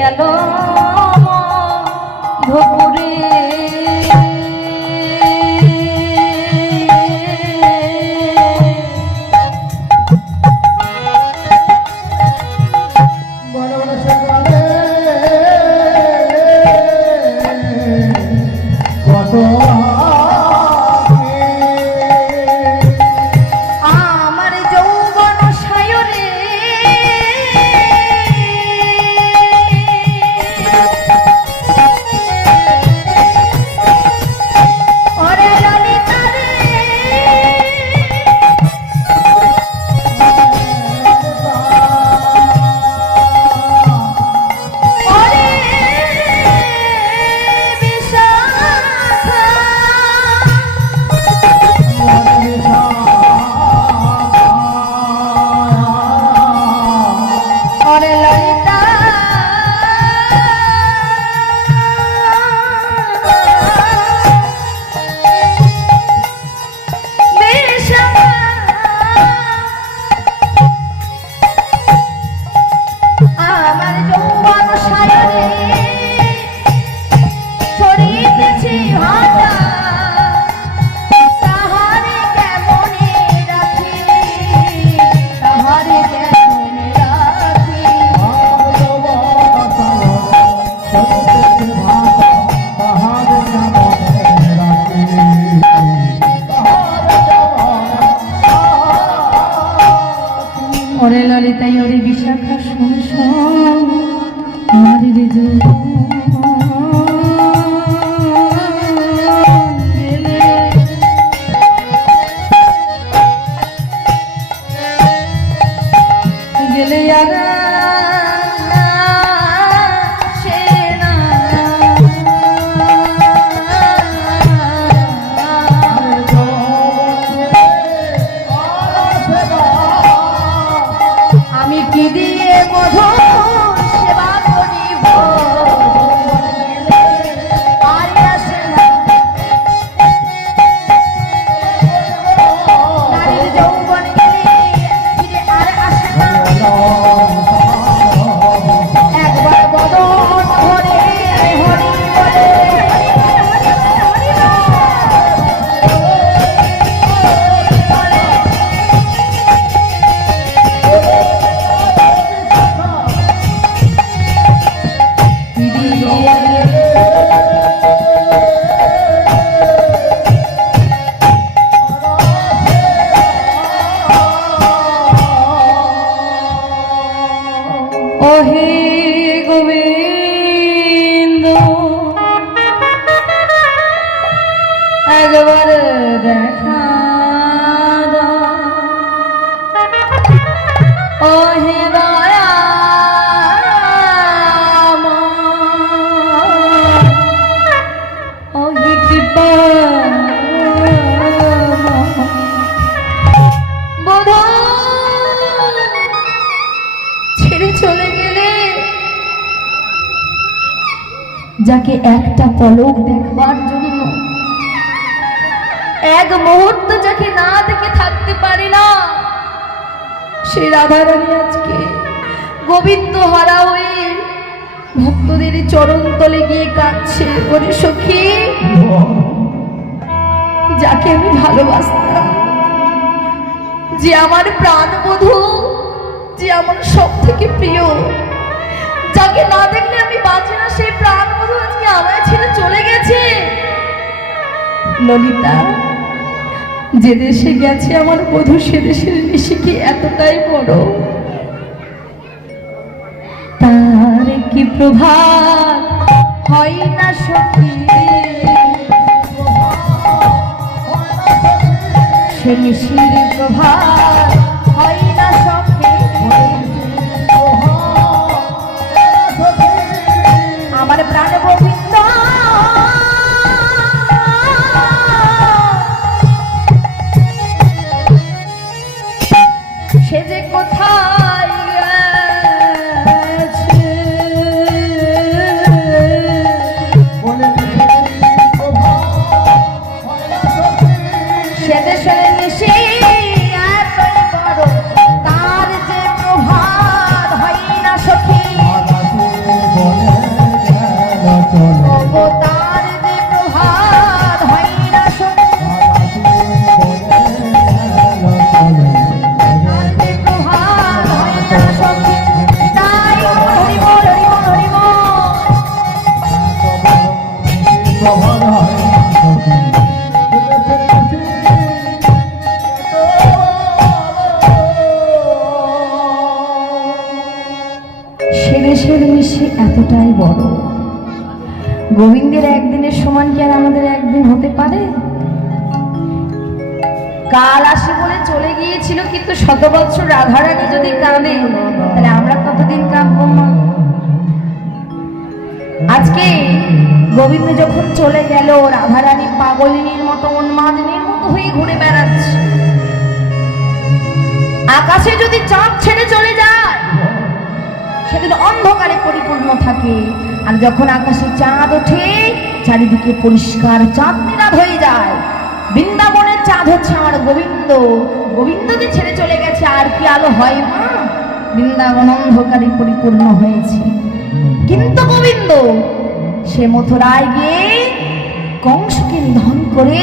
গেল ধপুরে ওরে ললিতাই ওরে বিশাখা শোন শোন নারীর গেলে আগা ওহে গোবিন্দ একবার দেখা ওহে দয়া ওহে কৃপা বোধ ছেড়ে চলে যাকে একটা পলক দেখবার জন্য এক মুহূর্ত যাকে না দেখে থাকতে পারি না সে রাধারানী আজকে গোবিন্দ হারা হয়ে ভক্তদের চরণ তলে গিয়ে কাঁদছে। ওরে সখী, যাকে আমি ভালোবাসতাম, যে আমার প্রাণবধূ, যে আমার সব থেকে প্রিয়, যাকে না দেখলে আমি বাঁচি না, সেই প্রাণবধূ আজকে আমায় ছেড়ে চলে গেছে। ললিতা, যে দেশে গেছে আমার বধূ, সে দেশের নিশি কি এতটাই বড়? তার কি প্রভাত হয় না সখী, সে নিশির প্রভাত হয় না সখী। আমার প্রাণ গোবিন্দ সে যে কোথায় গেছে, সে দেশের নিশি আর সে দেশের মিশে এতটাই বড়, গোবিন্দের একদিনের সমান কি আর আমাদের একদিন হতে পারে? কাল আসে বলে চলে গিয়েছিল, কিন্তু শত বছর রাধারানী যদি কাঁদে তাহলে আমরা কতদিন কাঁদবো মা? আজকে গোবিন্দ যখন চলে গেল, রাধারানী পাগলিনীর মতো উন্মাদিনীর মতো হয়ে ঘুরে বেড়াচ্ছে। আকাশে যদি চাঁদ ছেড়ে চলে যায় সেদিন অন্ধকারে পরিপূর্ণ থাকে, আর যখন আকাশে চাঁদ ওঠে চারিদিকে পরিষ্কার চাঁদনীরাত হয়ে যায়। বৃন্দাবনের চাঁদ হচ্ছে আমার গোবিন্দ। গোবিন্দ যে ছেড়ে চলে গেছে আর কি আলো হয় মা? বৃন্দাবন অন্ধকারে পরিপূর্ণ হয়েছে। কিন্তু গোবিন্দ সে মথুরায় গিয়ে কংসকে নিধন করে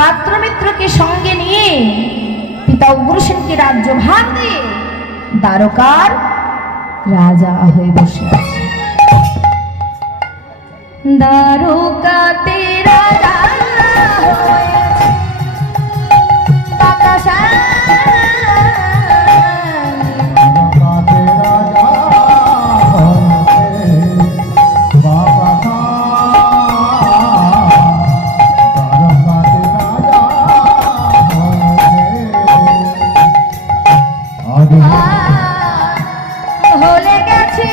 পাত্রমিত্রকে সঙ্গে নিয়ে পিতা উগ্রসেনকে রাজ্য ভাগ দিয়ে দ্বারকার রাজা হয়ে বসে আছে। দ্বারকাতে রাজা হয়েছে বাতাসা ভুলে গেছে